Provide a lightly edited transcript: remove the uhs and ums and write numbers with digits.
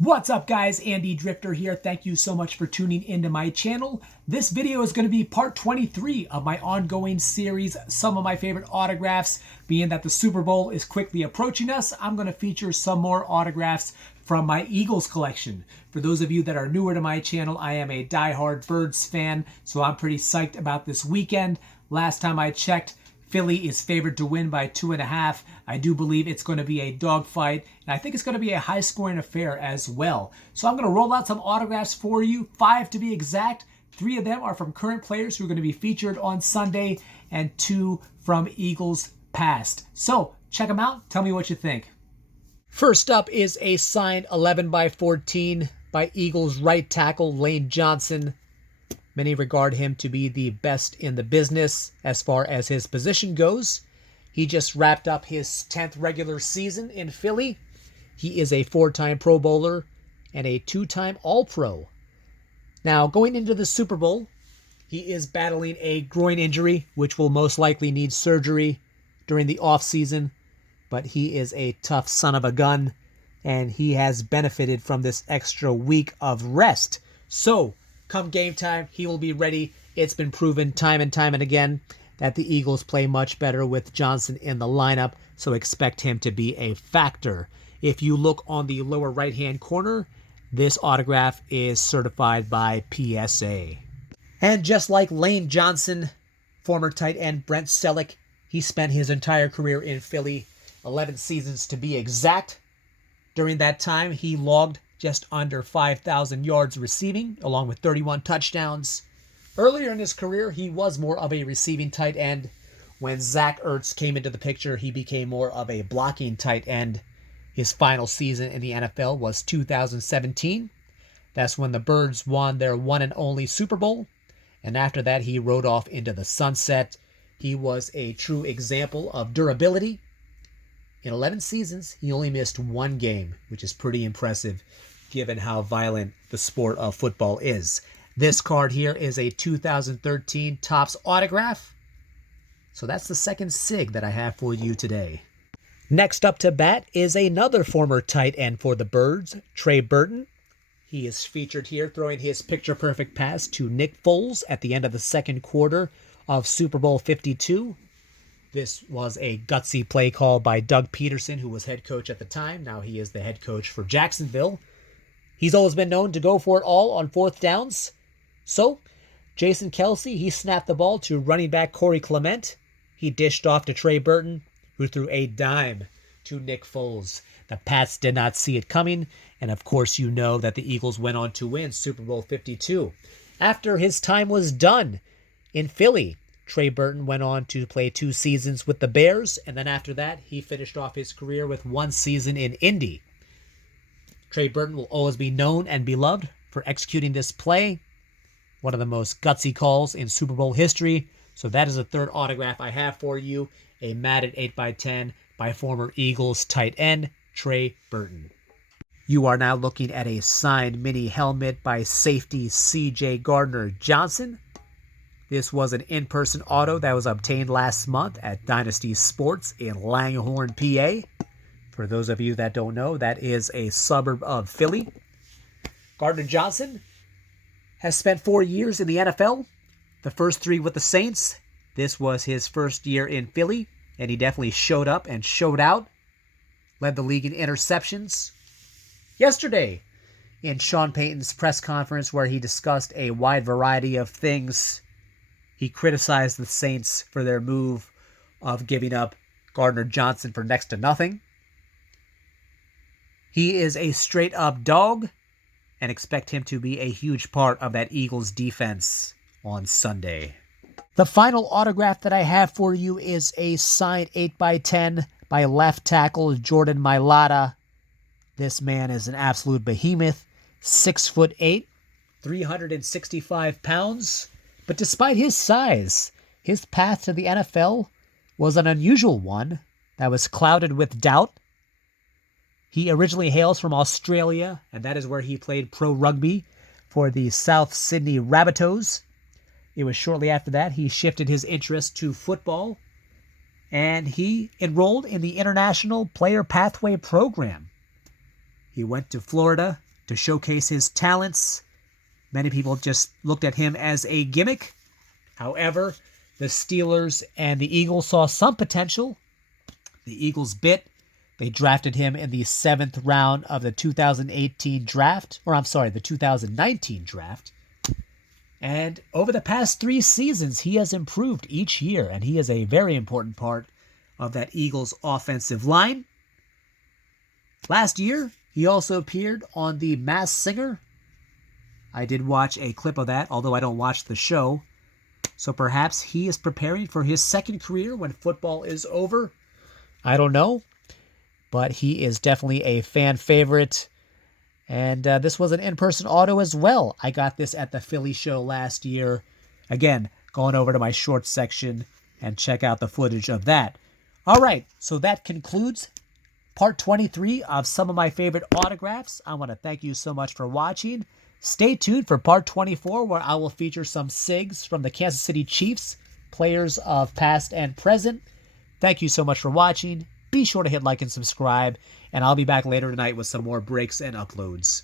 What's up guys, Andy Drifter here. Thank you so much for tuning into my channel. This video is going to be part 23 of my ongoing series, Some of My Favorite Autographs. Being that the Super Bowl is quickly approaching us, I'm going to feature some more autographs from my Eagles collection. For those of you that are newer to my channel, I am a diehard Birds fan, so I'm pretty psyched about this weekend. Last time I checked, Philly is favored to win by 2.5. I do believe it's going to be a dogfight, and I think it's going to be a high-scoring affair as well. So I'm going to roll out some autographs for you, 5 to be exact. 3 of them are from current players who are going to be featured on Sunday, and 2 from Eagles past. So check them out. Tell me what you think. First up is a signed 11/14 by Eagles right tackle Lane Johnson. Many regard him to be the best in the business as far as his position goes. He just wrapped up his 10th regular season in Philly. He is a 4-time Pro Bowler and a 2-time All-Pro. Now, going into the Super Bowl, he is battling a groin injury, which will most likely need surgery during the offseason. But he is a tough son of a gun, and he has benefited from this extra week of rest. So, come game time, he will be ready. It's been proven time and time and again that the Eagles play much better with Johnson in the lineup, so expect him to be a factor. If you look on the lower right-hand corner, this autograph is certified by PSA. And just like Lane Johnson, former tight end Brent Celek, he spent his entire career in Philly, 11 seasons to be exact. During that time, he logged just under 5,000 yards receiving, along with 31 touchdowns. Earlier in his career, he was more of a receiving tight end. When Zach Ertz came into the picture, he became more of a blocking tight end. His final season in the NFL was 2017. That's when the Birds won their one and only Super Bowl. And after that, he rode off into the sunset. He was a true example of durability. In 11 seasons, he only missed 1 game, which is pretty impressive given how violent the sport of football is. This card here is a 2013 Topps autograph. So that's the second SIG that I have for you today. Next up to bat is another former tight end for the Birds, Trey Burton. He is featured here throwing his picture-perfect pass to Nick Foles at the end of the second quarter of Super Bowl 52. This was a gutsy play call by Doug Peterson, who was head coach at the time. Now he is the head coach for Jacksonville. He's always been known to go for it all on 4th downs. So, Jason Kelce, he snapped the ball to running back Corey Clement. He dished off to Trey Burton, who threw a dime to Nick Foles. The Pats did not see it coming, and of course you know that the Eagles went on to win Super Bowl 52. After his time was done in Philly, Trey Burton went on to play 2 seasons with the Bears, and then after that, he finished off his career with 1 season in Indy. Trey Burton will always be known and beloved for executing this play, one of the most gutsy calls in Super Bowl history. So that is the third autograph I have for you, a Madden 8x10 by former Eagles tight end Trey Burton. You are now looking at a signed mini helmet by safety C.J. Gardner-Johnson. This was an in-person auto that was obtained last month at Dynasty Sports in Langhorne, PA. For those of you that don't know, that is a suburb of Philly. Gardner-Johnson has spent 4 years in the NFL, the first 3 with the Saints. This was his first year in Philly, and he definitely showed up and showed out. Led the league in interceptions. Yesterday, in Sean Payton's press conference where he discussed a wide variety of things, he criticized the Saints for their move of giving up Gardner-Johnson for next to nothing. He is a straight-up dog, and expect him to be a huge part of that Eagles defense on Sunday. The final autograph that I have for you is a signed 8x10 by left tackle Jordan Mailata. This man is an absolute behemoth, 6'8", 365 pounds. But despite his size, his path to the NFL was an unusual one that was clouded with doubt. He originally hails from Australia, and that is where he played pro rugby for the South Sydney Rabbitohs. It was shortly after that he shifted his interest to football, and he enrolled in the International Player Pathway Program. He went to Florida to showcase his talents. Many people just looked at him as a gimmick. However, the Steelers and the Eagles saw some potential. The Eagles bit. They drafted him in the 7th round of the 2018 draft. The 2019 draft. And over the past 3 seasons, he has improved each year, and he is a very important part of that Eagles offensive line. Last year, he also appeared on The Masked Singer. I did watch a clip of that, although I don't watch the show. So perhaps he is preparing for his second career when football is over. I don't know. But he is definitely a fan favorite. And this was an in-person auto as well. I got this at the Philly show last year. Again, going over to my shorts section and check out the footage of that. All right, so that concludes part 23 of some of my favorite autographs. I want to thank you so much for watching. Stay tuned for part 24, where I will feature some SIGs from the Kansas City Chiefs, players of past and present. Thank you so much for watching. Be sure to hit like and subscribe, and I'll be back later tonight with some more breaks and uploads.